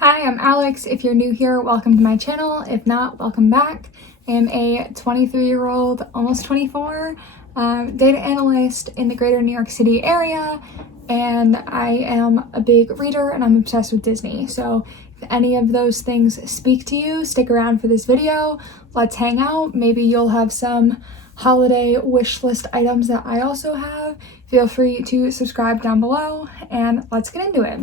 Hi, I'm Alex. If you're new here, welcome to my channel. If not, welcome back. I am a 23-year-old, almost 24, data analyst in the greater New York City area, and I am a big reader and I'm obsessed with Disney. So if any of those things speak to you, stick around for this video. Let's hang out. Maybe you'll have some holiday wish list items that I also have. Feel free to subscribe down below and let's get into it.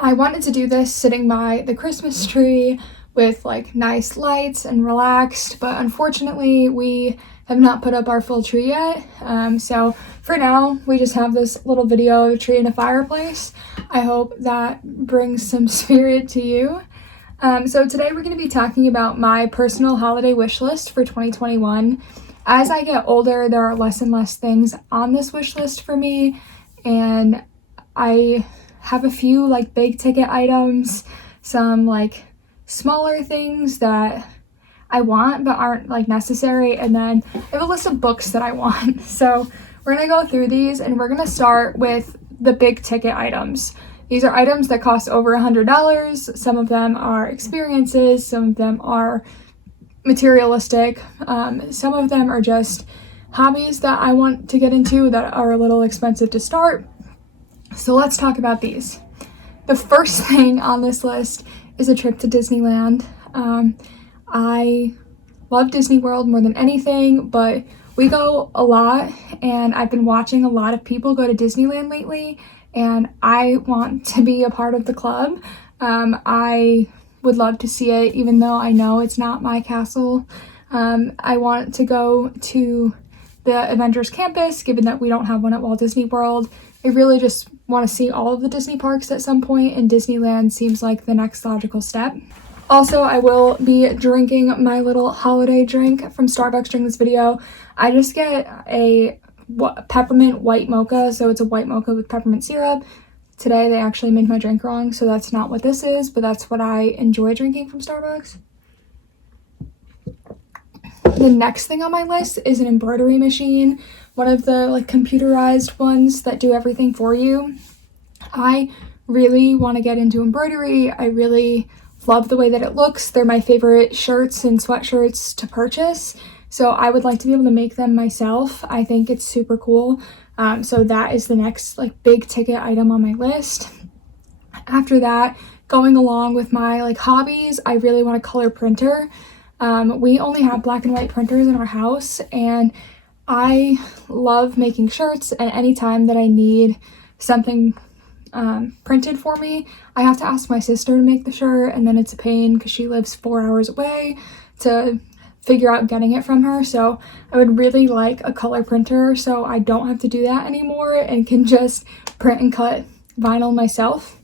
I wanted to do this sitting by the Christmas tree with like nice lights and relaxed, but unfortunately we have not put up our full tree yet. So for now, we just have this little video of a tree and a fireplace. I hope that brings some spirit to you. So today we're going to be talking about my personal holiday wish list for 2021. As I get older, there are less and less things on this wish list for me, and I have a few like big ticket items, some like smaller things that I want but aren't like necessary, and then I have a list of books that I want. So we're gonna go through these and we're gonna start with the big ticket items. These are items that cost over $100. Some of them are experiences, some of them are materialistic, some of them are just hobbies that I want to get into that are a little expensive to start. So let's talk about these. The first thing on this list is a trip to Disneyland. I love Disney World more than anything, but we go a lot and I've been watching a lot of people go to Disneyland lately and I want to be a part of the club. I would love to see it even though I know it's not my castle. I want to go to the Avengers campus given that we don't have one at Walt Disney World. I really just want to see all of the Disney parks at some point, and Disneyland seems like the next logical step. Also, I will be drinking my little holiday drink from Starbucks during this video. I just get a peppermint white mocha, so it's a white mocha with peppermint syrup. Today they actually made my drink wrong, so that's not what this is, but that's what I enjoy drinking from Starbucks. The next thing on my list is an embroidery machine, one of the like computerized ones that do everything for you. I really want to get into embroidery. I really love the way that it looks. They're my favorite shirts and sweatshirts to purchase, so I would like to be able to make them myself. I think it's super cool. So that is the next like big ticket item on my list. After that, going along with my like hobbies, I really want a color printer. We only have black and white printers in our house, and I love making shirts, and anytime that I need something printed for me, I have to ask my sister to make the shirt, and then it's a pain because she lives 4 hours away to figure out getting it from her. So I would really like a color printer so I don't have to do that anymore and can just print and cut vinyl myself.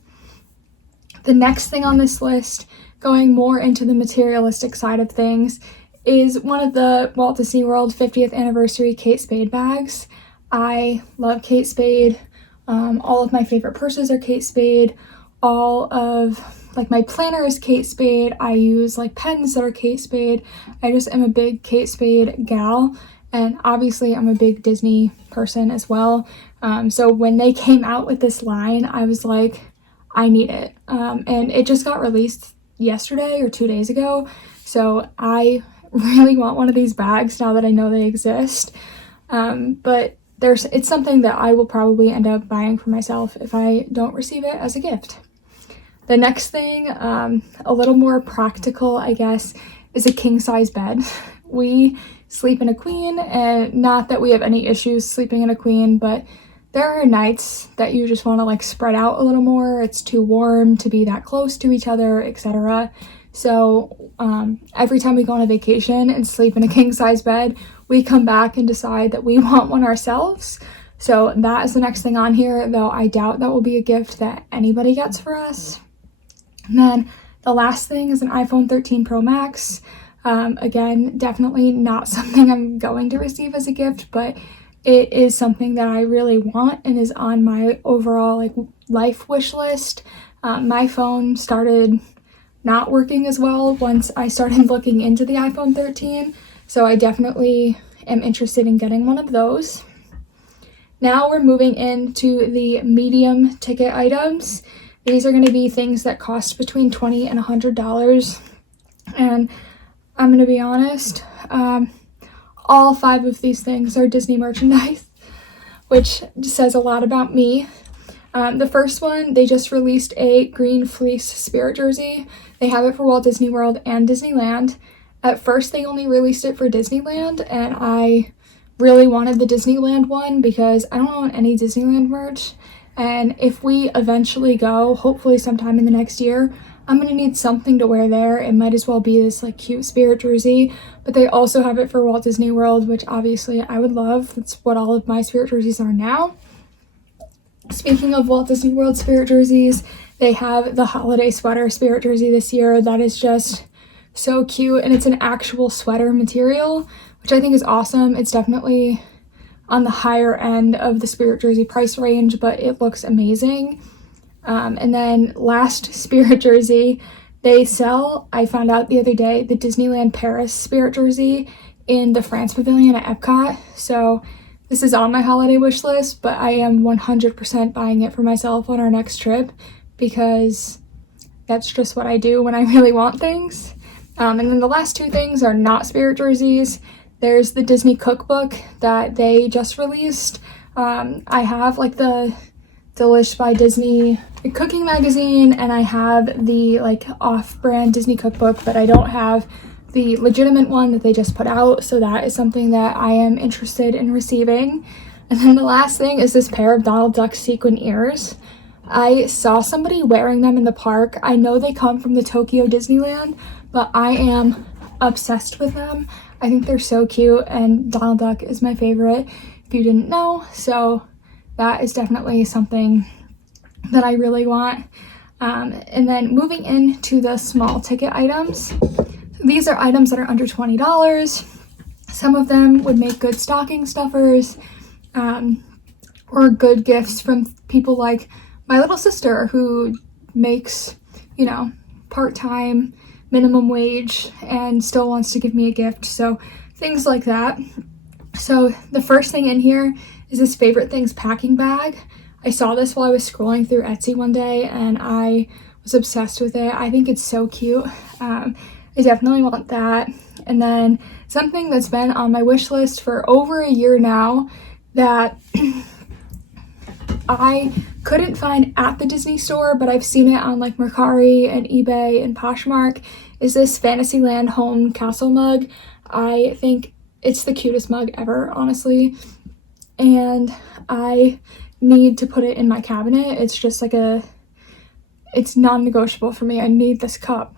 The next thing on this list, going more into the materialistic side of things, is one of the Walt Disney World 50th anniversary Kate Spade bags. I love Kate Spade. All of my favorite purses are Kate Spade. All of like my planner is Kate Spade. I use like pens that are Kate Spade. I just am a big Kate Spade gal, and obviously I'm a big Disney person as well. So when they came out with this line, I was like, I need it. And it just got released yesterday or 2 days ago, so I really want one of these bags now that I know they exist. But it's something that I will probably end up buying for myself if I don't receive it as a gift. The next thing, a little more practical, I guess, is a king-size bed. We sleep in a queen, and not that we have any issues sleeping in a queen, but there are nights that you just want to like spread out a little more. It's too warm to be that close to each other, etc. So every time we go on a vacation and sleep in a king-size bed, we come back and decide that we want one ourselves. So that is the next thing on here, though I doubt that will be a gift that anybody gets for us. And then the last thing is an iPhone 13 Pro Max. Again, definitely not something I'm going to receive as a gift, but it is something that I really want and is on my overall like life wish list. My phone started not working as well once I started looking into the iPhone 13, so I definitely am interested in getting one of those. Now we're moving into the medium ticket items. These are going to be things that cost between $20 and $100. And I'm going to be honest, all 5 of these things are Disney merchandise, which says a lot about me. The first one, they just released a green fleece Spirit jersey. They have it for Walt Disney World and Disneyland. At first, they only released it for Disneyland, and I really wanted the Disneyland one because I don't own any Disneyland merch. And if we eventually go, hopefully sometime in the next year, I'm going to need something to wear there. It might as well be this like cute Spirit jersey, but they also have it for Walt Disney World, which obviously I would love. That's what all of my Spirit jerseys are now. Speaking of Walt Disney World Spirit jerseys, they have the holiday sweater Spirit jersey this year. That is just so cute, and it's an actual sweater material, which I think is awesome. It's definitely on the higher end of the Spirit jersey price range, but it looks amazing. And then last Spirit jersey, they sell, I found out the other day, the Disneyland Paris Spirit jersey in the France Pavilion at Epcot. So this is on my holiday wish list, but I am 100% buying it for myself on our next trip because that's just what I do when I really want things. And then the last 2 things are not Spirit jerseys. There's the Disney cookbook that they just released. I have like the Delish by Disney cooking magazine, and I have the like off-brand Disney cookbook, but I don't have the legitimate one that they just put out, so that is something that I am interested in receiving. And then the last thing is this pair of Donald Duck sequin ears. I saw somebody wearing them in the park. I know they come from the Tokyo Disneyland, but I am obsessed with them. I think they're so cute, and Donald Duck is my favorite, if you didn't know, so that is definitely something that I really want. And then moving into the small ticket items, these are items that are under $20. Some of them would make good stocking stuffers, or good gifts from people like my little sister who makes, you know, part-time minimum wage and still wants to give me a gift, so things like that. So the first thing in here is this Favorite Things packing bag. I saw this while I was scrolling through Etsy one day and I was obsessed with it. I think it's so cute. I definitely want that. And then something that's been on my wish list for over a year now that I couldn't find at the Disney store, but I've seen it on like Mercari and eBay and Poshmark, is this Fantasyland home castle mug. I think it's the cutest mug ever, honestly, and I need to put it in my cabinet. It's just like it's non-negotiable for me. I need this cup.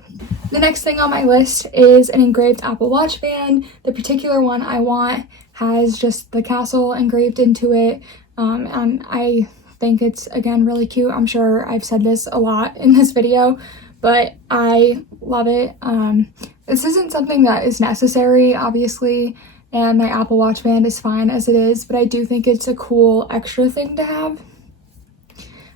The next thing on my list is an engraved Apple Watch band. The particular one I want has just the castle engraved into it, and I think it's, again, really cute. I'm sure I've said this a lot in this video, but I love it. This isn't something that is necessary, obviously, and my Apple Watch band is fine as it is, but I do think it's a cool extra thing to have.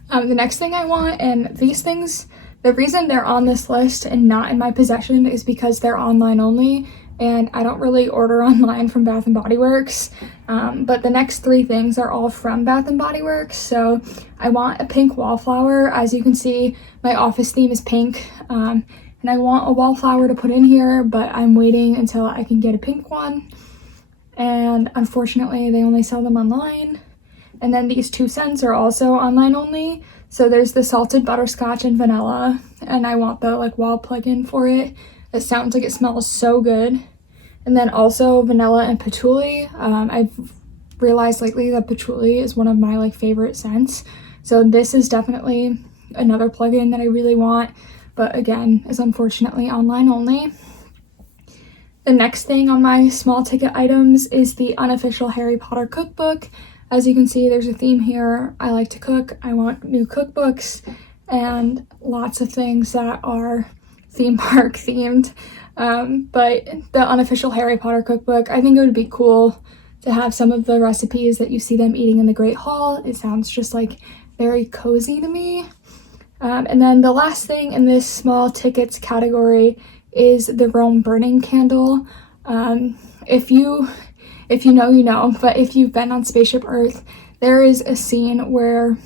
The next thing I want, and these things, the reason they're on this list and not in my possession is because they're online only, and I don't really order online from Bath & Body Works, but the next 3 things are all from Bath & Body Works. So I want a pink wallflower. As you can see, my office theme is pink, and I want a wallflower to put in here, but I'm waiting until I can get a pink one, and unfortunately they only sell them online. And then these 2 scents are also online only. So there's the salted butterscotch and vanilla, and I want the like wall plug-in for it. It sounds like it smells so good. And then also vanilla and patchouli. I've realized lately that patchouli is one of my like favorite scents. So this is definitely another plug-in that I really want, but again, is unfortunately online only. The next thing on my small ticket items is the unofficial Harry Potter cookbook. As you can see, there's a theme here. I like to cook. I want new cookbooks and lots of things that are theme park themed. But the unofficial Harry Potter cookbook, I think it would be cool to have some of the recipes that you see them eating in the Great Hall. It sounds just like very cozy to me. And then the last thing in this small tickets category is the Rome burning candle. If you know, you know, but if you've been on Spaceship Earth, there is a scene where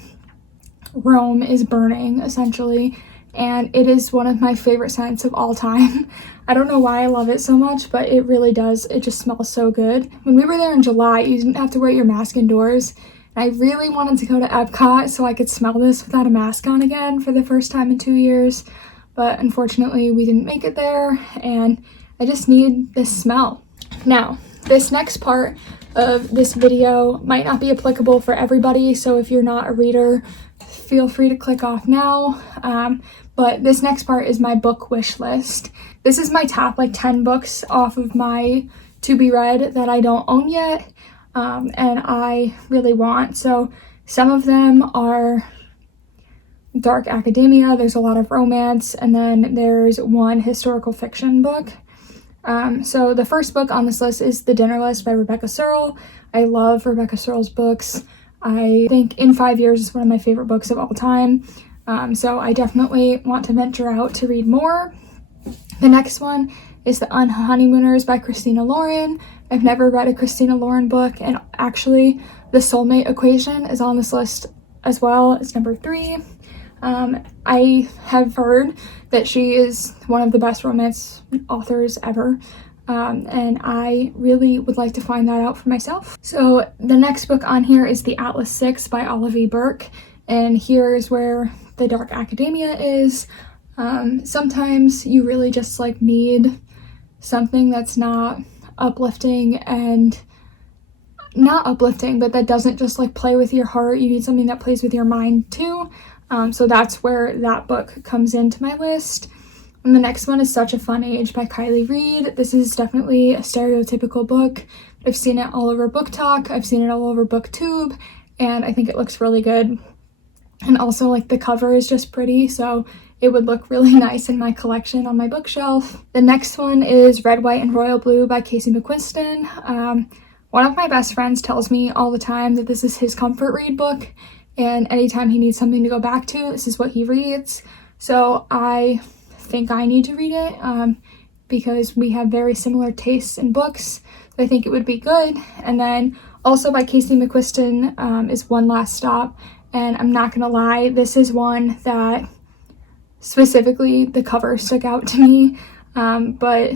Rome is burning, essentially, and it is one of my favorite scents of all time. I don't know why I love it so much, but it really does. It just smells so good. When we were there in July, you didn't have to wear your mask indoors, and I really wanted to go to Epcot so I could smell this without a mask on again for the first time in 2 years, but unfortunately we didn't make it there, and I just need this smell. Now, this next part of this video might not be applicable for everybody, so if you're not a reader, feel free to click off now. But this next part is my book wish list. This is my top 10 books off of my to be read that I don't own yet, and I really want. So some of them are dark academia, there's a lot of romance, and then there's one historical fiction book. So the first book on this list is The Dinner List by Rebecca Searle. I love Rebecca Searle's books. I think In 5 Years is one of my favorite books of all time. So I definitely want to venture out to read more. The next one is The Unhoneymooners by Christina Lauren. I've never read a Christina Lauren book, and actually The Soulmate Equation is on this list as well. It's number 3. I have heard that she is one of the best romance authors ever, and I really would like to find that out for myself. So the next book on here is The Atlas Six by Olivia Burke, and here is where the dark academia is. Sometimes you really just need something that's not uplifting, and not uplifting, but that doesn't just play with your heart. You need something that plays with your mind too. So that's where that book comes into my list. And the next one is Such a Fun Age by Kylie Reed. This is definitely a stereotypical book. I've seen it all over Book Talk, I've seen it all over BookTube, and I think it looks really good. And also the cover is just pretty, so it would look really nice in my collection on my bookshelf. The next one is Red, White, and Royal Blue by Casey McQuiston. One of my best friends tells me all the time that this is his comfort read book, and anytime he needs something to go back to, this is what he reads. So I think I need to read it because we have very similar tastes in books. So I think it would be good. And then also by Casey McQuiston is One Last Stop. And I'm not gonna lie, this is one that specifically the cover stuck out to me, but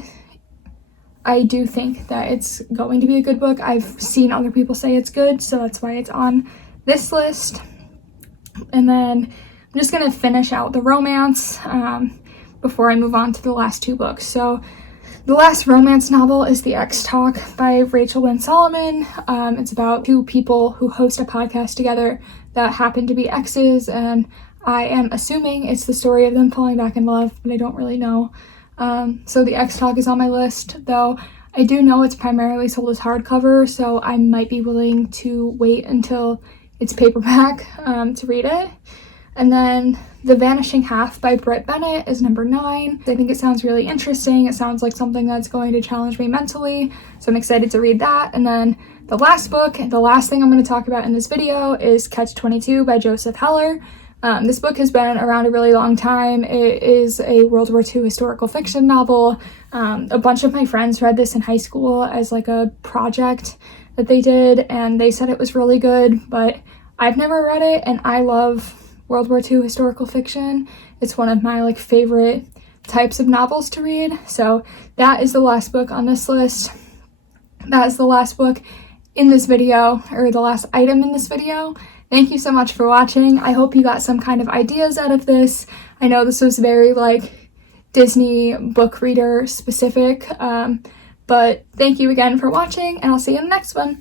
I do think that it's going to be a good book. I've seen other people say it's good, so that's why it's on this list. And then I'm just gonna finish out the romance before I move on to the last 2 books. So the last romance novel is The X Talk by Rachel Lynn Solomon. It's about 2 people who host a podcast together that happen to be exes, and I am assuming it's the story of them falling back in love, but I don't really know. So The X Talk is on my list, though I do know it's primarily sold as hardcover, so I might be willing to wait until it's paperback to read it. And then The Vanishing Half by Britt Bennett is number 9. I think it sounds really interesting. It sounds like something that's going to challenge me mentally, so I'm excited to read that. And then the last book, the last thing I'm going to talk about in this video, is Catch-22 by Joseph Heller. This book has been around a really long time. It is a World War II historical fiction novel. A bunch of my friends read this in high school as a project that they did, and they said it was really good, but I've never read it, and I love World War II historical fiction. It's one of my favorite types of novels to read. So that is the last book on this list. That is the last book in this video, or the last item in this video. Thank you so much for watching. I hope you got some kind of ideas out of this. I know this was very Disney book reader specific, but thank you again for watching, and I'll see you in the next one.